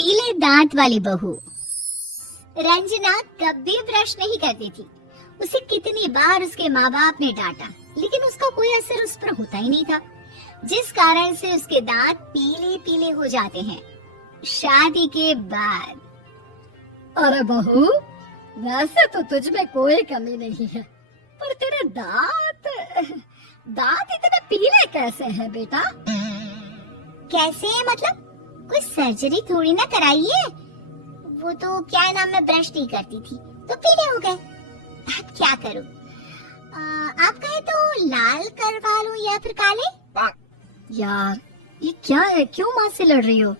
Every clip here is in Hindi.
पीले दांत वाली बहू। रंजना कभी ब्रश नहीं करती थी। उसे कितनी बार उसके माँ बाप ने डांटा, लेकिन उसका कोई असर उस पर होता ही नहीं था, जिस कारण से उसके दांत पीले पीले हो जाते हैं शादी के बाद। अरे बहू, वैसे तो तुझ में कोई कमी नहीं है, पर तेरे दांत इतने पीले कैसे हैं बेटा? कैसे मतलब? कोई सर्जरी थोड़ी ना कराई है। वो तो क्या नाम, मैं ब्रश नहीं करती थी तो पीले हो गए। अब क्या करूं? आप कहे तो लाल करवा लूं या फिर काले? यार ये क्या है, क्यों माँ से लड़ रही हो?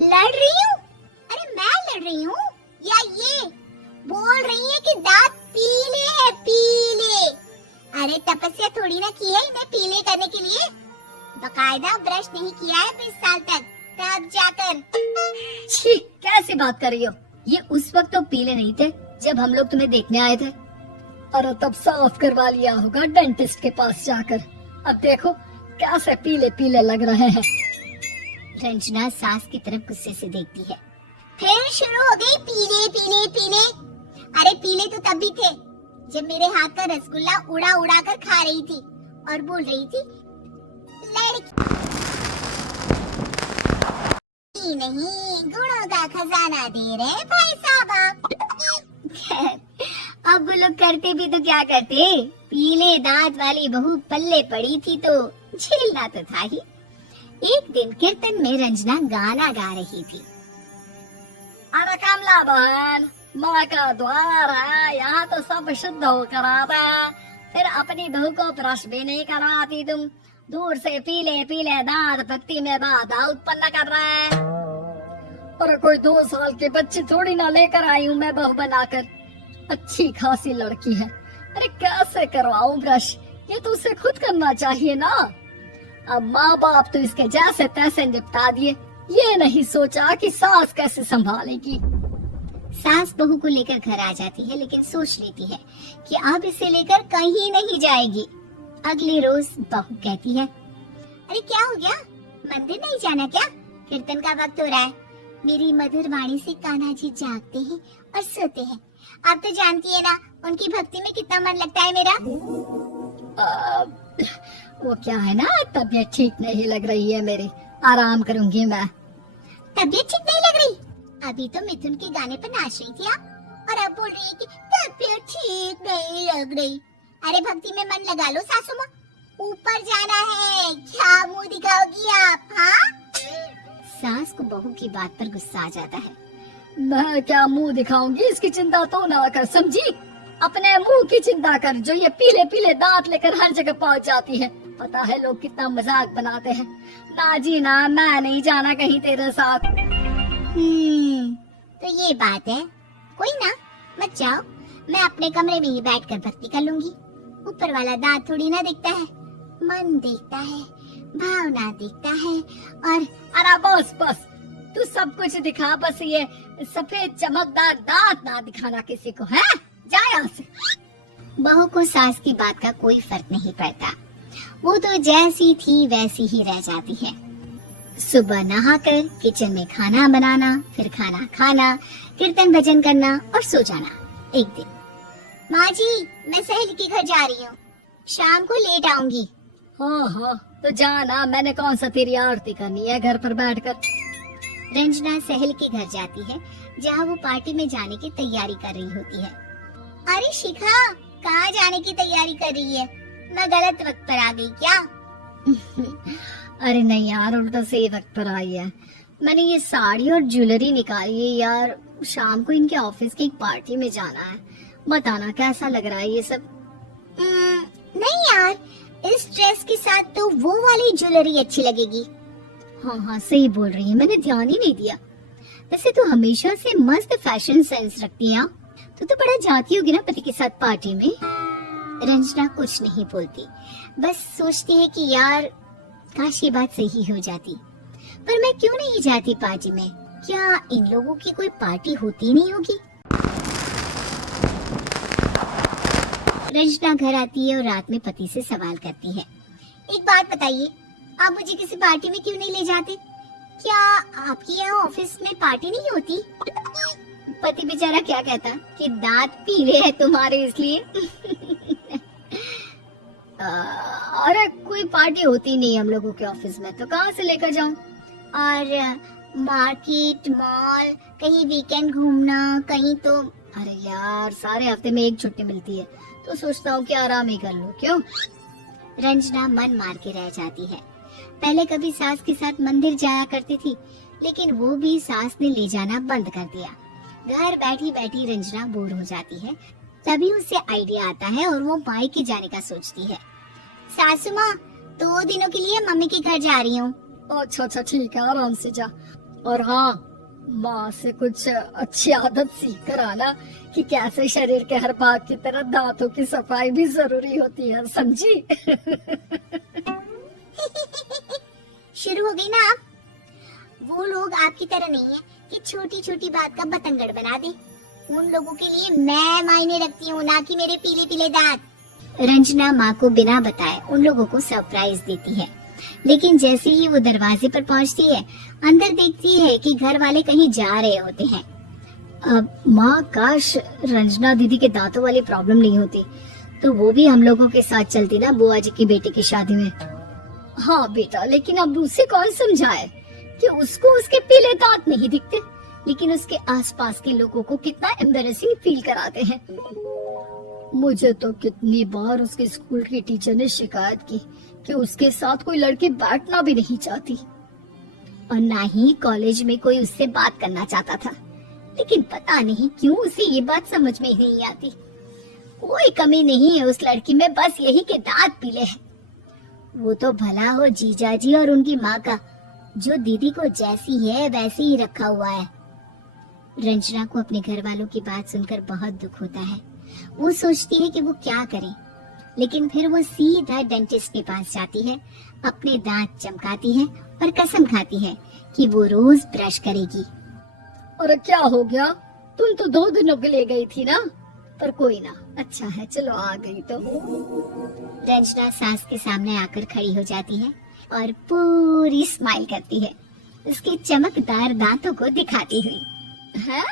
लड़ रही हूँ? अरे मैं लड़ रही हूँ या ये बोल रही है कि दांत पीले है, पीले। अरे तपस्या थोड़ी ना की है इन्हें पीले करने के लिए। बकायदा ब्रश नहीं किया है 20 साल तक, तब जाकर। छी, कैसी बात कर रही हो? ये उस वक्त तो पीले नहीं थे जब हम लोग तुम्हें देखने आए थे। अरे तब साफ करवा लिया होगा डेंटिस्ट के पास जाकर। अब देखो कैसे पीले पीले लग रहे हैं। रंजना सास की तरफ गुस्से से देखती है। फिर शुरू हो गई पीले पीले पीले। अरे पीले तो तब भी थे जब मेरे हाथ का रसगुल्ला उड़ा उड़ा कर खा रही थी और बोल रही थी लड़की नहीं, गुणों का खजाना दे रहे भाई साहब आप। अब वो लोग करते भी तो क्या करते, पीले दांत वाली बहू पल्ले पड़ी थी तो झेलना तो था ही। एक दिन कीर्तन में रंजना गाना गा रही थी। अरे कमला बहन, माँ का द्वार है, यहाँ तो सब शुद्ध होकर आता है, फिर अपनी बहू को ब्रश भी नहीं करवाती तुम। दूर से पीले पीले दांत भक्ति में बाधा उत्पन्न कर रहे हैं। अरे कोई 2 साल के बच्चे थोड़ी ना लेकर आई हूँ मैं बहू बनाकर। अच्छी खासी लड़की है, अरे कैसे करवाऊं ब्रश? ये तो उसे खुद करना चाहिए ना। अब माँ बाप तो इसके जैसे तैसे निपटा दिए, ये नहीं सोचा कि सास कैसे संभालेगी। सास बहू को लेकर घर आ जाती है, लेकिन सोच लेती है कि अब इसे लेकर कहीं नहीं जाएगी। अगले रोज बहू कहती है, अरे क्या हो गया, मंदिर नहीं जाना क्या? कीर्तन का वक्त हो रहा है। मेरी मधुर वाणी से कान्हा जी जागते हैं और सोते हैं। आप तो जानती है ना उनकी भक्ति में कितना मन लगता है मेरा। वो क्या है ना, तबीयत ठीक नहीं लग रही है मेरी, आराम करूंगी मैं। तबीयत ठीक नहीं लग रही? अभी तो मिथुन के गाने पर नाच रही थी आप, और अब बोल रही है कि तबीयत ठीक नहीं लग रही। अरे भक्ति में मन लगा लो सासू माँ, ऊपर जाना है, क्या मुंह दिखाओगी आप? हाँ? सास को बहू की बात पर गुस्सा आ जाता है। मैं क्या मुंह दिखाऊंगी, इसकी चिंता तो ना कर, समझी? अपने मुंह की चिंता कर, जो ये पीले पीले दांत लेकर हर जगह पहुंच जाती है। पता है लोग कितना मजाक बनाते हैं। ना जी ना, मैं नहीं जाना कहीं तेरे साथ। तो ये बात है, कोई ना, मत जाओ, मैं अपने कमरे में ही बैठकर भक्ति कर लूंगी। ऊपर वाला दांत थोड़ी ना दिखता है, मन देखता है, भावना दिखता है। और अरे बस बस, तू सब कुछ दिखा, बस ये सफेद चमकदार दांत ना दिखाना किसी को, है? जा यहाँ से। बहू को सास की बात का कोई फर्क नहीं पड़ता, वो तो जैसी थी वैसी ही रह जाती है। सुबह नहाकर किचन में खाना बनाना, फिर खाना खाना, कीर्तन भजन करना और सो जाना। एक दिन, माँ जी मैं सहेली के घर जा रही हूँ, शाम को लेट आऊंगी। हाँ हाँ, तो जाना, मैंने कौन सा तेरी आरती करनी है घर पर बैठकर। रंजना सहेली के घर जाती है, जहाँ वो पार्टी में जाने की तैयारी कर रही होती है। अरे शिखा, कहाँ जाने की तैयारी कर रही है? मैं गलत वक्त पर आ गई क्या? अरे नहीं यार, उल्टा सही वक्त पर आई है। मैंने ये साड़ी और ज्वेलरी निकाली है यार, शाम को इनके ऑफिस की एक पार्टी में जाना है। बताना कैसा लग रहा है ये सब? नहीं यार, इस ड्रेस के साथ तो वो वाली ज्वेलरी अच्छी लगेगी। हाँ हाँ सही बोल रही है, मैंने ध्यान ही नहीं दिया। वैसे तो हमेशा से मस्त फैशन सेंस रखती है, तो बड़ा जाती होगी ना पति के साथ पार्टी में। रंजना कुछ नहीं बोलती, बस सोचती है कि यार काश ये बात सही हो जाती, पर मैं क्यों नहीं जाती पार्टी में? क्या इन लोगों की कोई पार्टी होती नहीं होगी? रंजना घर आती है और रात में पति से सवाल करती है, एक बात बताइए, आप मुझे किसी पार्टी में क्यों नहीं ले जाते? क्या आपके यहाँ ऑफिस में पार्टी नहीं होती? पति बेचारा क्या कहता कि दांत पीले हैं तुम्हारे इसलिए। अरे कोई पार्टी होती नहीं हम लोगों के ऑफिस में, तो कहाँ से लेकर जाऊं? और मार्केट, मॉल, कहीं वीकेंड घूमना, कहीं तो। अरे यार, सारे हफ्ते में एक छुट्टी मिलती है, तो सोचता हूँ कि आराम ही कर लूं। क्यों? रंजना मन मार के रह जाती है। पहले कभी सास के साथ मंदिर जाया करती थी, लेकिन वो भी सास ने ले जाना बंद कर दिया। घर बैठी बैठी रंजना बोर हो जाती है। तभी उसे आइडिया आता है और वो मायके जाने का सोचती है। सासू माँ, 2 दिनों के लिए मम्मी के घर जा रही हूँ। अच्छा ठीक है, आराम से जा। और हाँ, माँ से कुछ अच्छी आदत सीख कर आना कि कैसे शरीर के हर भाग की तरह दांतों की सफाई भी जरूरी होती है, समझी? शुरू हो गई ना आप? वो लोग आपकी तरह नहीं है कि छोटी छोटी बात का बतंगड़ बना दे। उन लोगों के लिए मैं मायने रखती हूँ, ना कि मेरे पीले पीले दांत। रंजना माँ को बिना बताए उन लोगों को सरप्राइज देती है, लेकिन जैसे ही वो दरवाजे पर पहुँचती है, अंदर देखती है कि घर वाले कहीं जा रहे होते हैं। अब माँ, काश रंजना दीदी के दांतों वाली प्रॉब्लम नहीं होती, तो वो भी हम लोगों के साथ चलती ना बुआ जी की बेटी की शादी में। हाँ बेटा, लेकिन अब उसे कौन समझाए कि उसको उसके पीले दांत नहीं दिखते, लेकिन उसके आसपास के लोगों को कितना एम्बैरेसिंग फील कराते हैं। मुझे तो कितनी बार उसके स्कूल की टीचर ने शिकायत की कि उसके साथ कोई लड़की बैठना भी नहीं चाहती, और ना ही कॉलेज में कोई उससे बात करना चाहता था। लेकिन पता नहीं क्यों उसे ये बात समझ में ही नहीं आती। कोई कमी नहीं है उस लड़की में, बस यही के दांत पीले हैं। वो तो भला हो जीजाजी और उनकी माँ का, जो दीदी को जैसी है वैसे ही रखा हुआ है। रंजना को अपने घर वालों की बात सुनकर बहुत दुख होता है। वो सोचती है कि वो क्या करे, लेकिन फिर वो सीधा डेंटिस्ट के पास जाती है, अपने दांत चमकाती है और कसम खाती है कि वो रोज ब्रश करेगी। और क्या हो गया? तुम तो 2 दिनों के लिए गई थी ना, पर कोई ना, अच्छा है, चलो आ गई तो। रंजना सास के सामने आकर खड़ी हो जाती है और पूरी स्माइल करती है, उसके चमकदार दांतों को दिखाती हुई। है?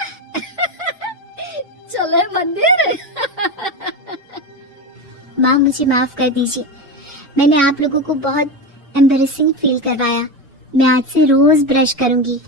चले मंदिर? माँ, मुझे माफ कर दीजिए, मैंने आप लोगों को बहुत एम्बैरेसिंग फील करवाया। मैं आज से रोज ब्रश करूंगी।